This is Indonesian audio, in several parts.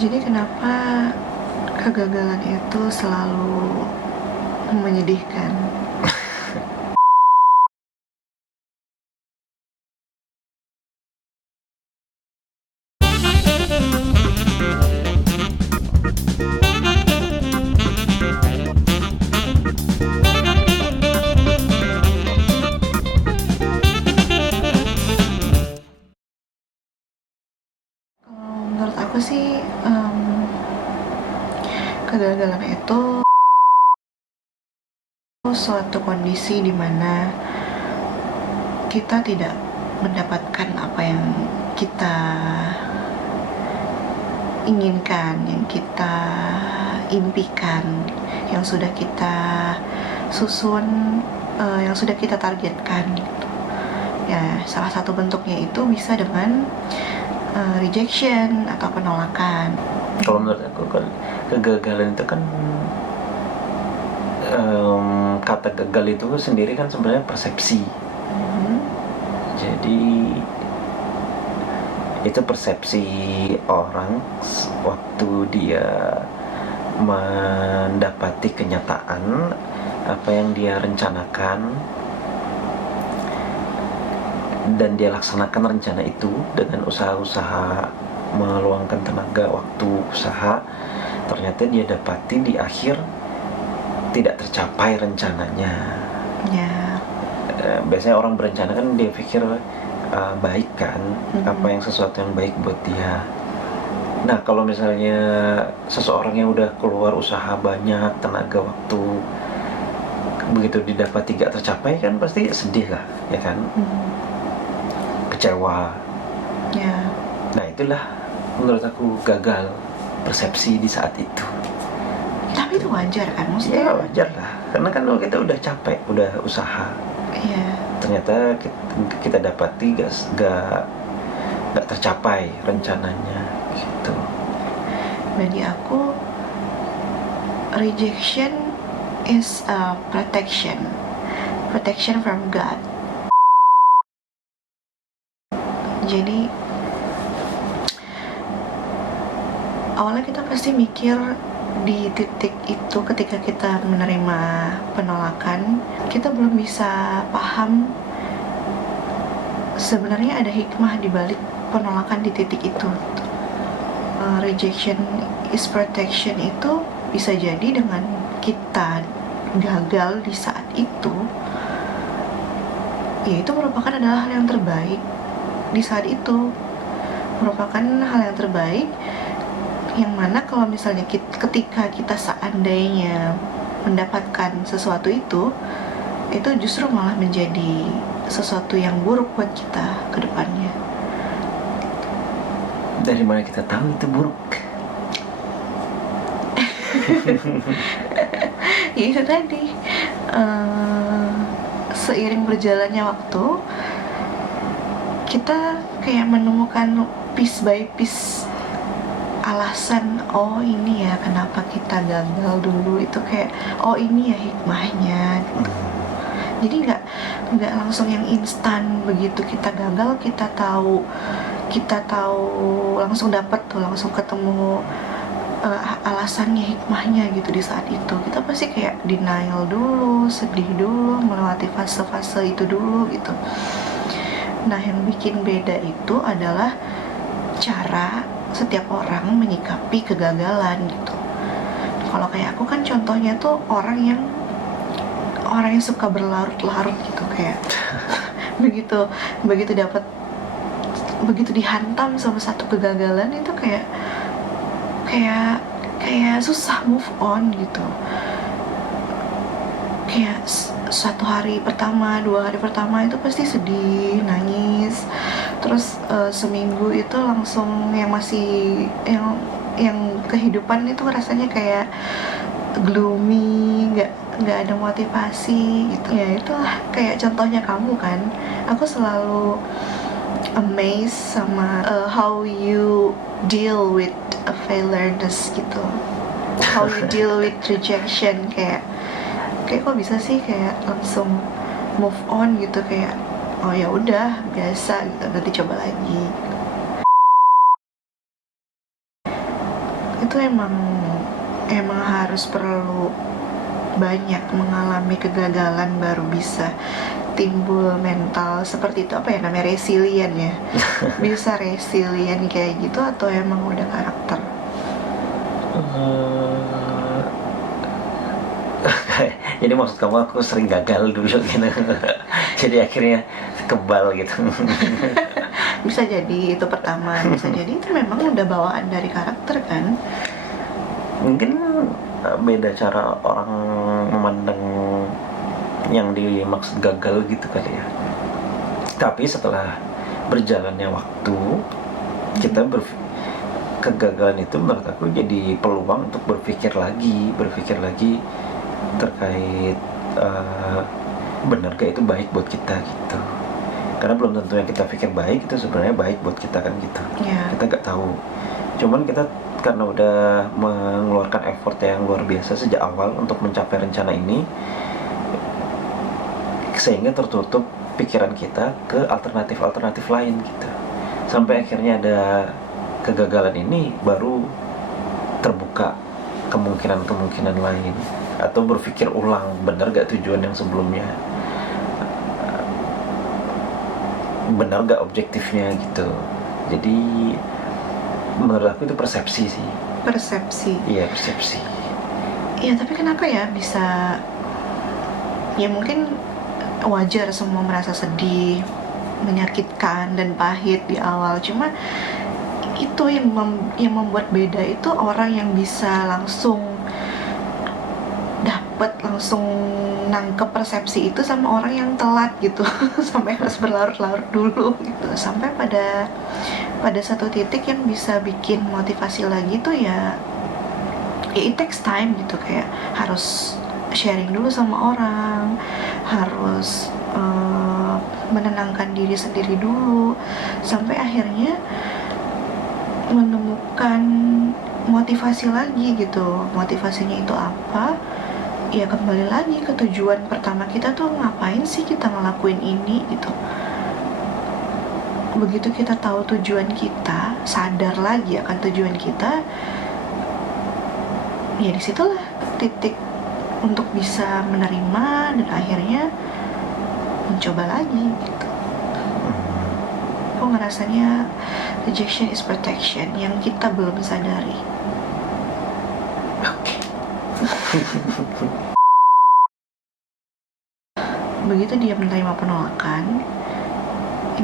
Jadi kenapa kegagalan itu selalu menyedihkan? Kalau menurut aku sih, kegagalan itu suatu kondisi di mana kita tidak mendapatkan apa yang kita inginkan, yang kita impikan, yang sudah kita susun, yang sudah kita targetkan gitu. Ya, salah satu bentuknya itu bisa dengan rejection atau penolakan. Kalau menurut aku kan kegagalan itu kan kata gagal itu sendiri kan sebenarnya persepsi. Jadi itu persepsi orang waktu dia mendapati kenyataan apa yang dia rencanakan dan dia laksanakan rencana itu dengan usaha-usaha, meluangkan tenaga, waktu, usaha, ternyata dia dapati di akhir tidak tercapai rencananya. Ya. Biasanya orang berencana kan dia pikir baik kan, apa yang sesuatu yang baik buat dia. Nah kalau misalnya seseorang yang udah keluar usaha banyak, tenaga, waktu, begitu didapati tidak tercapai kan pasti sedih lah, ya kan? Kecewa. Ya. Nah itulah menurut aku gagal persepsi di saat itu. Tapi itu wajar kan, Ya maksudnya? wajar lah, karena kan kalau kita udah capek, udah usaha, Iya. ternyata kita dapati gak tercapai rencananya gitu. Bagi aku, rejection is a protection from God. Jadi awalnya kita pasti mikir di titik itu, ketika kita menerima penolakan, kita belum bisa paham sebenarnya ada hikmah di balik penolakan di titik itu. Rejection is protection itu bisa jadi dengan kita gagal di saat itu, ya itu merupakan adalah hal yang terbaik di saat itu, merupakan hal yang terbaik yang mana kalau misalnya ketika kita seandainya mendapatkan sesuatu itu justru malah menjadi sesuatu yang buruk buat kita ke depannya. Dari mana kita tahu itu buruk? Ya itu tadi, seiring berjalannya waktu kita kayak menemukan piece by piece alasan, oh ini ya kenapa kita gagal dulu, itu kayak oh ini ya hikmahnya gitu. Jadi nggak langsung yang instan begitu kita gagal kita tahu langsung dapat tuh, langsung ketemu alasannya, hikmahnya gitu di saat itu. Kita pasti kayak denial dulu, sedih dulu, melewati fase-fase itu dulu gitu. Nah yang bikin beda itu adalah cara setiap orang menyikapi kegagalan gitu. Kalau kayak aku kan contohnya tuh orang yang suka berlarut-larut gitu, kayak begitu dihantam sama satu kegagalan itu kayak susah move on gitu. Kayak satu hari pertama, 2 hari pertama itu pasti sedih, nangis. Terus seminggu itu langsung yang kehidupan itu rasanya kayak gloomy, nggak ada motivasi gitu. Ya itulah kayak contohnya kamu kan. Aku selalu amazed sama how you deal with a failureness gitu, how you deal with rejection. Kayak kok bisa sih kayak langsung move on gitu, kayak oh ya udah biasa gitu, nanti coba lagi. itu emang harus perlu banyak mengalami kegagalan baru bisa timbul mental seperti itu, apa ya namanya, resilient ya. Bisa resilient kayak gitu atau emang udah karakter? Jadi maksud kamu aku sering gagal dulu gitu. Jadi akhirnya kebal gitu. Bisa jadi itu pertama, bisa jadi itu memang udah bawaan dari karakter kan. Mungkin beda cara orang memandang yang dimaksud gagal gitu kali ya. Tapi setelah berjalannya waktu, kita kegagalan itu menurut aku jadi peluang untuk berpikir lagi terkait benar gak itu baik buat kita gitu. Karena belum tentu yang kita pikir baik itu sebenarnya baik buat kita kan gitu. Kita nggak tahu. Cuman kita karena udah mengeluarkan effort yang luar biasa sejak awal untuk mencapai rencana ini, sehingga tertutup pikiran kita ke alternatif lain gitu. Sampai akhirnya ada kegagalan ini, baru terbuka kemungkinan lain, atau berpikir ulang benar gak tujuan yang sebelumnya, benar gak objektifnya gitu. Jadi menurut aku itu persepsi sih. Iya, persepsi. Iya, tapi kenapa ya bisa, ya mungkin wajar semua merasa sedih, menyakitkan dan pahit di awal. Cuma itu yang membuat beda itu orang yang bisa langsung nangkep persepsi itu sama orang yang telat gitu. Sampai harus berlarut-larut dulu gitu, sampai pada satu titik yang bisa bikin motivasi lagi tuh ya it takes time gitu. Kayak harus sharing dulu sama orang, harus menenangkan diri sendiri dulu, sampai akhirnya menemukan motivasi lagi gitu. Motivasinya itu apa? Ya kembali lagi ke tujuan pertama kita tuh, ngapain sih kita ngelakuin ini gitu. Begitu kita tahu tujuan kita, sadar lagi akan tujuan kita, ya disitulah titik untuk bisa menerima dan akhirnya mencoba lagi gitu. Aku ngerasanya rejection is protection yang kita belum sadari. Begitu dia menerima penolakan,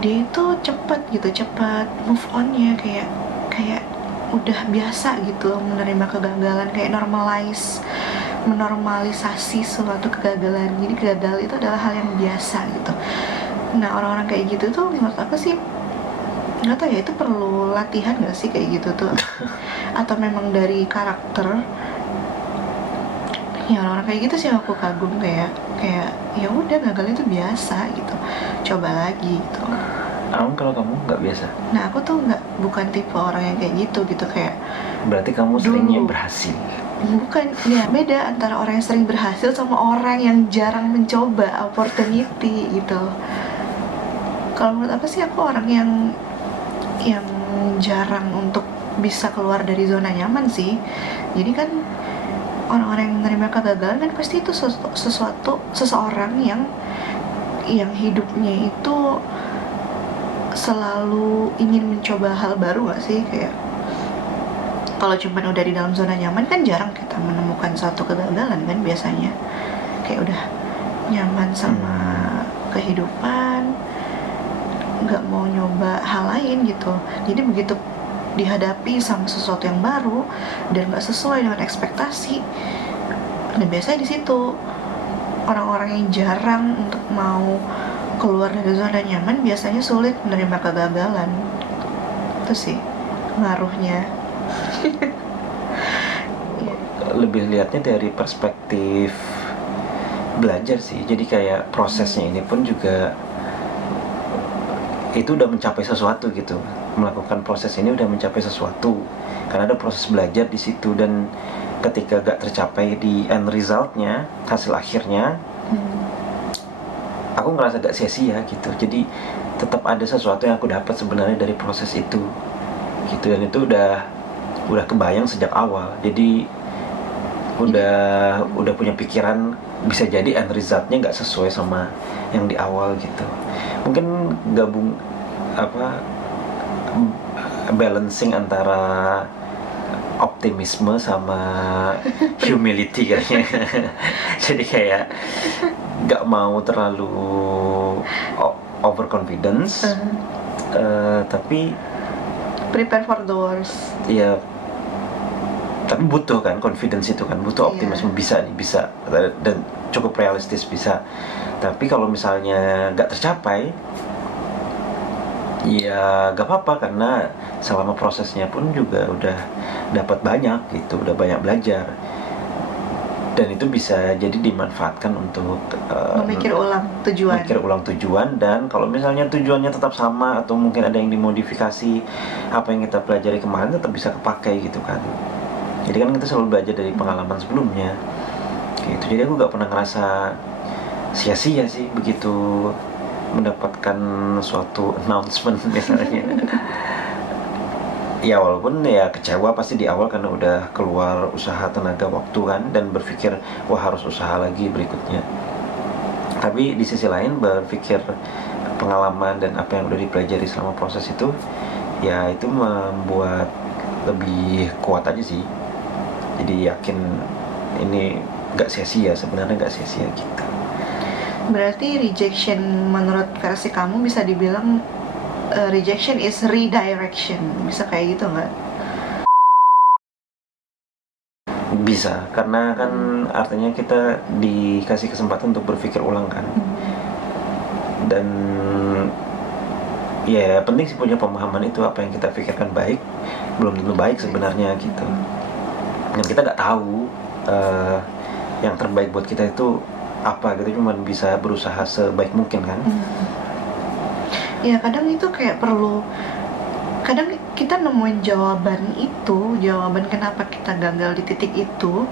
dia itu cepat move on-nya, kayak udah biasa gitu menerima kegagalan, kayak menormalisasi suatu kegagalan. Jadi gagal itu adalah hal yang biasa gitu. Nah, orang-orang kayak gitu tuh menurut aku sih, nggak tahu ya, itu perlu latihan nggak sih kayak gitu tuh, atau memang dari karakter. Ya orang-orang kayak gitu sih aku kagum, kayak ya udah, gagal itu biasa gitu, coba lagi gitu. Kalau kamu nggak biasa? Nah, aku tuh bukan tipe orang yang kayak gitu kayak. Berarti kamu seringnya berhasil? Bukan, ya beda antara orang yang sering berhasil sama orang yang jarang mencoba opportunity gitu. Kalau menurut aku sih, aku orang yang jarang untuk bisa keluar dari zona nyaman sih. Jadi kan orang-orang yang menerima kegagalan kan pasti itu seseorang yang hidupnya itu selalu ingin mencoba hal baru gak sih? Kayak kalau cuma udah di dalam zona nyaman kan jarang kita menemukan suatu kegagalan kan biasanya. Kayak udah nyaman sama kehidupan, gak mau nyoba hal lain gitu. Jadi begitu dihadapi sama sesuatu yang baru dan gak sesuai dengan ekspektasi, nah biasanya di situ orang-orang yang jarang untuk mau keluar dari zona nyaman biasanya sulit menerima kegagalan. Itu sih ngaruhnya. Lebih lihatnya dari perspektif belajar sih. Jadi kayak prosesnya ini pun juga itu udah mencapai sesuatu gitu. Melakukan proses ini udah mencapai sesuatu karena ada proses belajar di situ, dan ketika gak tercapai di end resultnya, hasil akhirnya, aku ngerasa gak sia-sia gitu. Jadi tetap ada sesuatu yang aku dapat sebenarnya dari proses itu gitu, dan itu udah udah kebayang sejak awal, jadi udah punya pikiran bisa jadi end resultnya nggak sesuai sama yang di awal gitu. Mungkin gabung apa balancing antara optimisme sama humility kayaknya. Jadi kayak nggak mau terlalu overconfidence, tapi Prepare for the worst. ya tapi butuh kan confidence itu kan, butuh optimisme, bisa nih, bisa, dan cukup realistis bisa. Tapi kalau misalnya nggak tercapai, ya nggak apa-apa, karena selama prosesnya pun juga udah dapat banyak gitu, udah banyak belajar, dan itu bisa jadi dimanfaatkan untuk Memikir ulang tujuan. mikir ulang tujuan. Dan kalau misalnya tujuannya tetap sama atau mungkin ada yang dimodifikasi, apa yang kita pelajari kemarin tetap bisa kepakai gitu kan. Jadi kan kita selalu belajar dari pengalaman sebelumnya gitu. Jadi aku gak pernah ngerasa sia-sia sih begitu mendapatkan suatu announcement misalnya. Ya walaupun ya kecewa pasti di awal karena udah keluar usaha, tenaga, waktu kan, dan berpikir wah harus usaha lagi berikutnya. Tapi di sisi lain berpikir pengalaman dan apa yang udah dipelajari selama proses itu, ya itu membuat lebih kuat aja sih. Jadi yakin ini gak sia-sia, sebenarnya gak sia-sia gitu. Berarti rejection menurut versi kamu bisa dibilang rejection is redirection, bisa kayak gitu nggak? Bisa, karena kan artinya kita dikasih kesempatan untuk berpikir ulang kan. Dan ya penting sih punya pemahaman itu, apa yang kita pikirkan baik belum tentu baik sebenarnya gitu. Dan kita nggak tahu yang terbaik buat kita itu apa gitu, cuma bisa berusaha sebaik mungkin kan. Ya kadang itu kayak perlu, kadang kita nemuin jawaban itu, jawaban kenapa kita gagal di titik itu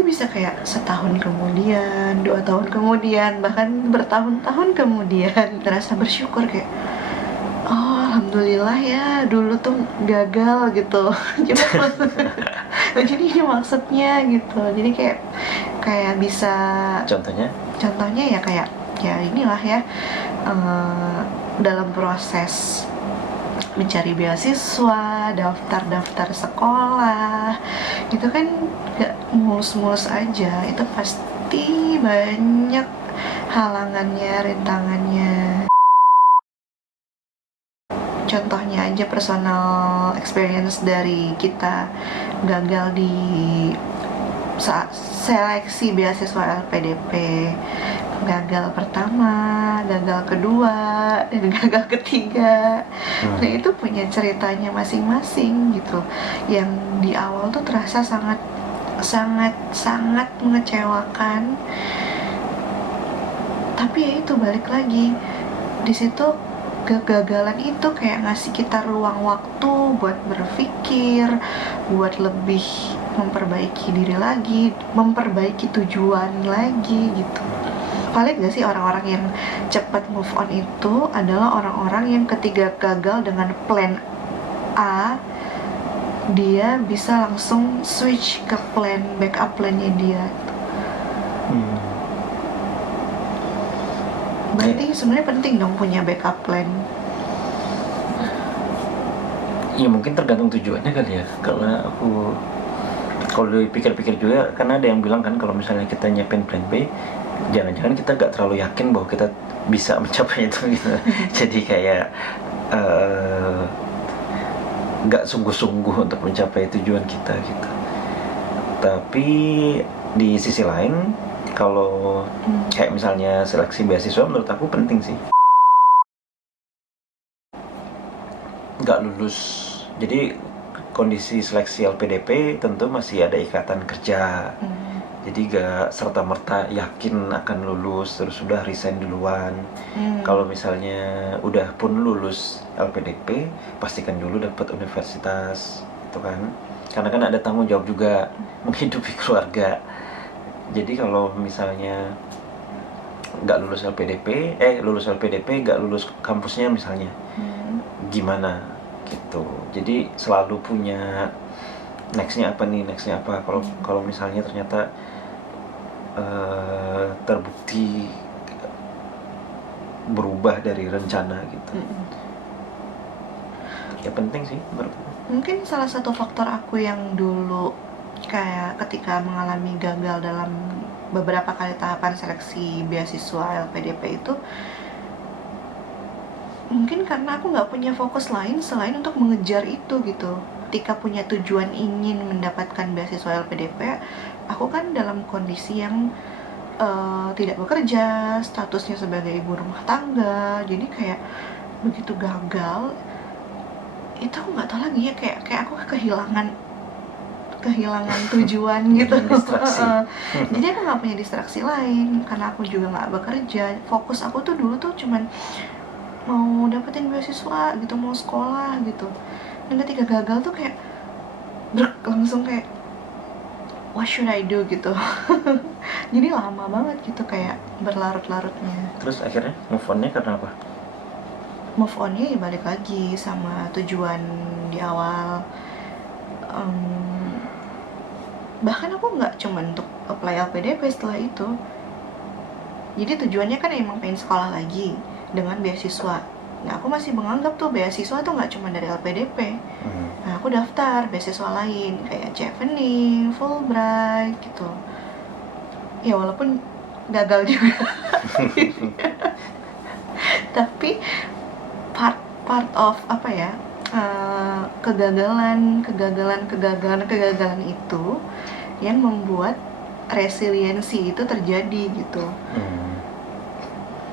bisa kayak setahun kemudian, 2 tahun kemudian, bahkan bertahun-tahun kemudian. Terasa bersyukur kayak, oh alhamdulillah ya dulu tuh gagal gitu. Jadi ini maksudnya gitu. Jadi kayak bisa, contohnya ya kayak ya inilah ya, dalam proses mencari beasiswa, daftar sekolah, itu kan gak mulus-mulus aja, itu pasti banyak halangannya, rintangannya. Contohnya aja personal experience dari kita gagal di saat seleksi beasiswa LPDP, gagal pertama, gagal kedua, dan gagal ketiga. Nah itu punya ceritanya masing-masing gitu, yang di awal tuh terasa sangat mengecewakan, tapi ya itu balik lagi di situ. Kegagalan itu kayak ngasih kita ruang waktu buat berpikir, buat lebih memperbaiki diri lagi, memperbaiki tujuan lagi gitu. Valid gak sih orang-orang yang cepat move on itu adalah orang-orang yang ketika gagal dengan plan A, dia bisa langsung switch ke backup plannya dia. Berarti sebenarnya penting dong punya backup plan. Ya mungkin tergantung tujuannya kali ya. Karena aku kalau dipikir-pikir juga, karena ada yang bilang kan kalau misalnya kita nyiapin plan B, jangan-jangan kita gak terlalu yakin bahwa kita bisa mencapai itu gitu. Jadi kayak gak sungguh-sungguh untuk mencapai tujuan kita gitu. Tapi di sisi lain, kalau kayak misalnya seleksi beasiswa, menurut aku penting sih. Nggak lulus, jadi kondisi seleksi LPDP tentu masih ada ikatan kerja. Jadi gak serta-merta yakin akan lulus terus sudah resign duluan. Kalau misalnya udah pun lulus LPDP, pastikan dulu dapat universitas itu kan, karena kan ada tanggung jawab juga menghidupi keluarga. Jadi kalau misalnya nggak lulus LPDP, nggak lulus kampusnya misalnya, gimana gitu. Jadi selalu punya nextnya apa kalau kalau misalnya ternyata terbukti berubah dari rencana gitu. Ya penting sih menurutku. Mungkin salah satu faktor aku yang dulu kayak ketika mengalami gagal dalam beberapa kali tahapan seleksi beasiswa LPDP itu, mungkin karena aku nggak punya fokus lain selain untuk mengejar itu gitu. Ketika punya tujuan ingin mendapatkan beasiswa LPDP, aku kan dalam kondisi yang tidak bekerja, statusnya sebagai ibu rumah tangga, jadi kayak begitu gagal itu aku nggak tahu lagi ya, kayak aku kehilangan tujuan gitu. Distraksi. Jadi aku nggak punya distraksi lain karena aku juga nggak bekerja. Fokus aku tuh dulu tuh cuman mau dapetin beasiswa gitu, mau sekolah gitu. Dan ketika gagal tuh kayak langsung kayak what should I do gitu. Jadi lama banget gitu kayak berlarut-larutnya. Terus akhirnya move on-nya karena apa? Move on-nya ya balik lagi sama tujuan di awal. Bahkan aku nggak cuma untuk apply LPDP setelah itu. Jadi tujuannya kan emang pengen sekolah lagi dengan beasiswa. Nah aku masih menganggap tuh beasiswa tuh nggak cuma dari LPDP. Nah aku daftar beasiswa lain kayak Chevening, Fulbright gitu. Ya walaupun gagal juga. Tapi part of apa ya, kegagalan itu yang membuat resiliensi itu terjadi gitu.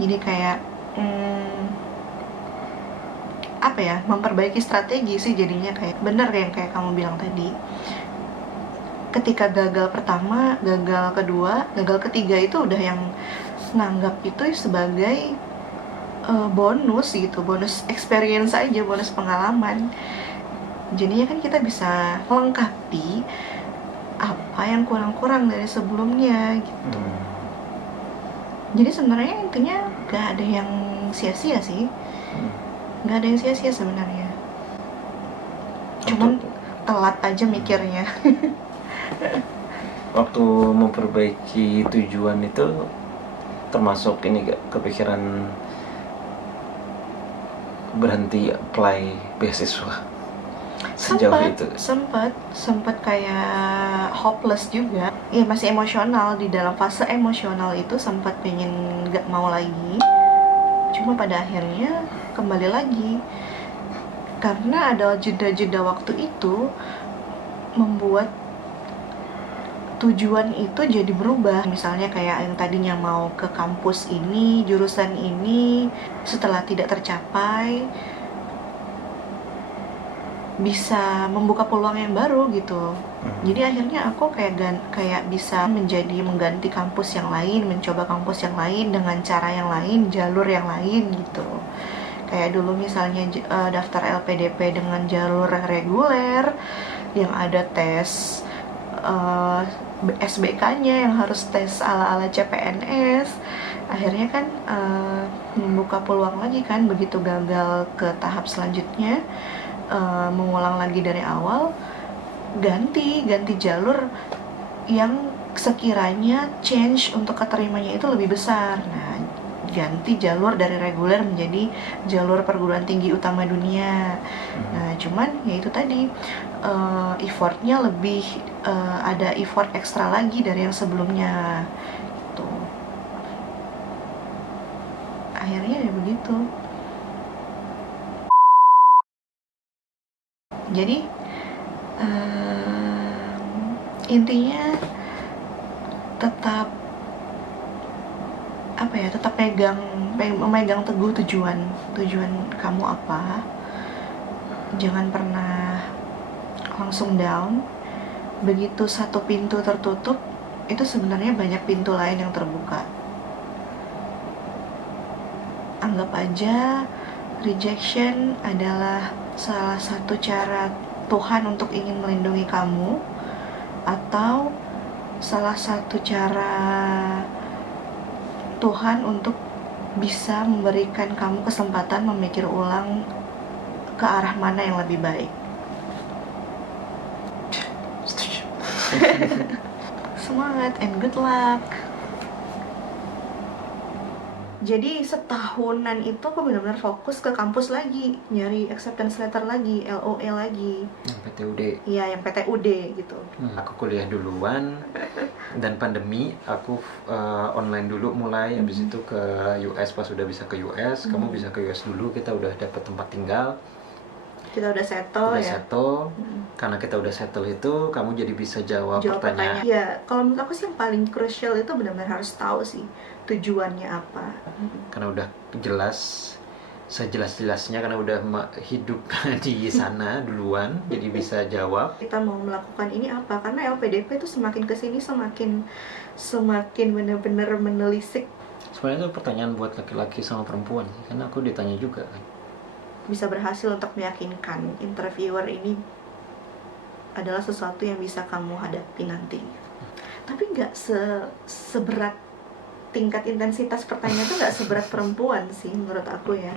Jadi kayak apa ya, memperbaiki strategi sih jadinya. Kayak bener yang kayak kamu bilang tadi, ketika gagal pertama, gagal kedua, gagal ketiga itu udah yang nganggap itu sebagai bonus gitu, bonus experience aja, bonus pengalaman. Jadinya kan kita bisa melengkapi apa yang kurang-kurang dari sebelumnya gitu. Jadi sebenarnya intinya gak ada yang sia-sia sih, gak ada yang sia-sia sebenarnya. Cuman telat aja mikirnya. Waktu memperbaiki tujuan itu termasuk ini gak kepikiran berhenti apply beasiswa sejauh itu? Sempat kayak hopeless juga. Ya masih emosional, di dalam fase emosional itu sempat pengen gak mau lagi. Cuma pada akhirnya kembali lagi karena ada jeda-jeda waktu itu membuat tujuan itu jadi berubah. Misalnya kayak yang tadinya mau ke kampus ini, jurusan ini, setelah tidak tercapai bisa membuka peluang yang baru gitu. Jadi akhirnya aku kayak bisa mengganti kampus yang lain, mencoba kampus yang lain dengan cara yang lain, jalur yang lain gitu. Kayak dulu misalnya daftar LPDP dengan jalur reguler yang ada tes SBK-nya, yang harus tes ala-ala CPNS. Akhirnya kan membuka peluang lagi kan, begitu gagal ke tahap selanjutnya, mengulang lagi dari awal, ganti jalur yang sekiranya change untuk keterimanya itu lebih besar. Nah, ganti jalur dari reguler menjadi jalur perguruan tinggi utama dunia. Nah, cuman ya itu tadi, effortnya lebih, ada effort ekstra lagi dari yang sebelumnya gitu. Akhirnya ya begitu. Jadi intinya tetap apa ya, tetap memegang teguh tujuan kamu apa. Jangan pernah langsung down. Begitu satu pintu tertutup, itu sebenarnya banyak pintu lain yang terbuka. Anggap aja rejection adalah salah satu cara Tuhan untuk ingin melindungi kamu, atau salah satu cara Tuhan untuk bisa memberikan kamu kesempatan memikir ulang ke arah mana yang lebih baik. Semangat and good luck. Jadi setahunan itu aku benar-benar fokus ke kampus lagi, nyari acceptance letter lagi, LOE lagi. Yang PTUD. Iya, yang PTUD gitu. Aku kuliah duluan dan pandemi aku online dulu mulai, habis itu ke US. Pas udah bisa ke US, kamu bisa ke US dulu, kita udah dapet tempat tinggal, Kita udah settle udah ya. settle. Karena kita udah settle itu, kamu jadi bisa jawab Jawab pertanyaan. pertanyaan. Ya, kalau menurut aku sih yang paling crucial itu benar-benar harus tahu sih tujuannya apa. Karena udah jelas, sejelas-jelasnya, karena udah hidup di sana duluan, jadi bisa jawab. Kita mau melakukan ini apa? Karena LPDP itu semakin kesini semakin benar-benar menelisik. Sebenarnya itu pertanyaan buat laki-laki sama perempuan sih, karena aku ditanya juga kan. Bisa berhasil untuk meyakinkan interviewer ini adalah sesuatu yang bisa kamu hadapi nanti. Tapi nggak seberat tingkat intensitas pertanyaan itu nggak seberat perempuan sih menurut aku ya.